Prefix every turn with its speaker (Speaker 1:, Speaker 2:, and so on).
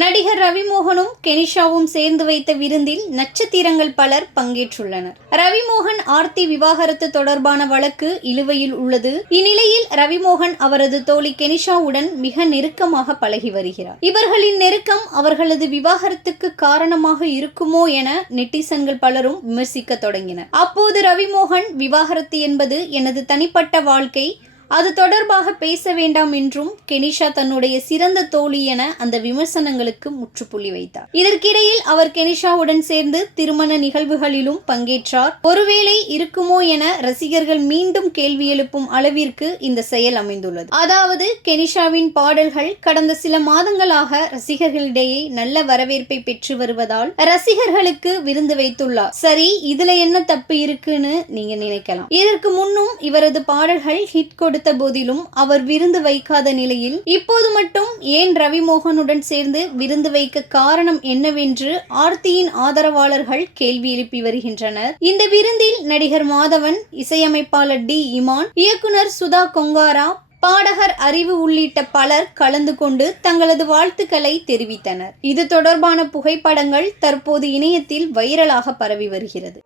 Speaker 1: நடிகர் ரவிமோகனும் கெனிஷாவும் சேர்ந்து வைத்த விருந்தில் நட்சத்திரங்கள் பலர் பங்கேற்றுள்ளனர். ரவிமோகன் ஆர்த்தி விவாகரத்து தொடர்பான வழக்கு இழுவையில் உள்ளது. இந்நிலையில் ரவிமோகன் அவரது தோழி கெனிஷாவுடன் மிக நெருக்கமாக பழகி வருகிறார். இவர்களின் நெருக்கம் அவர்களது விவாகரத்துக்கு காரணமாக இருக்குமோ என நெட்டிசன்கள் பலரும் விமர்சிக்க தொடங்கினர். அப்போது ரவிமோகன் விவாகரத்து என்பது எனது தனிப்பட்ட வாழ்க்கை அது தொடர்பாக பேச வேண்டாம் என்றும் கெனிஷா தன்னுடைய சிறந்த தோழி என அந்த விமர்சனங்களுக்கு முற்றுப்புள்ளி வைத்தார். இதற்கிடையில் அவர் கெனிஷாவுடன் சேர்ந்து திருமண நிகழ்வுகளிலும் பங்கேற்றார். ஒருவேளை இருக்குமோ என ரசிகர்கள் மீண்டும் கேள்வி எழுப்பும் அளவிற்கு இந்த செயல் அமைந்துள்ளது. அதாவது கெனிஷாவின் பாடல்கள் கடந்த சில மாதங்களாக ரசிகர்களிடையே நல்ல வரவேற்பை பெற்று வருவதால் ரசிகர்களுக்கு விருந்து வைத்துள்ளார். சரி இதுல என்ன தப்பு இருக்குன்னு நீங்க நினைக்கலாம். இதற்கு முன்னும் இவரது பாடல்கள் ஹிட் கொடுத்த போதிலும் அவர் விருந்து வைக்காத நிலையில் இப்போது மட்டும் ஏன் ரவிமோகனுடன் சேர்ந்து விருந்து வைக்க காரணம் என்னவென்று ஆர்த்தியின் ஆதரவாளர்கள் கேள்வி எழுப்பி வருகின்றனர். இந்த விருந்தில் நடிகர் மாதவன் இசையமைப்பாளர் டி. இமான் இயக்குனர் சுதா கொங்காரா பாடகர் அறிவு உள்ளிட்ட பலர் கலந்து கொண்டு தங்களது வாழ்த்துக்களை தெரிவித்தனர். இது தொடர்பான புகைப்படங்கள் தற்போது இணையத்தில் வைரலாக பரவி வருகிறது.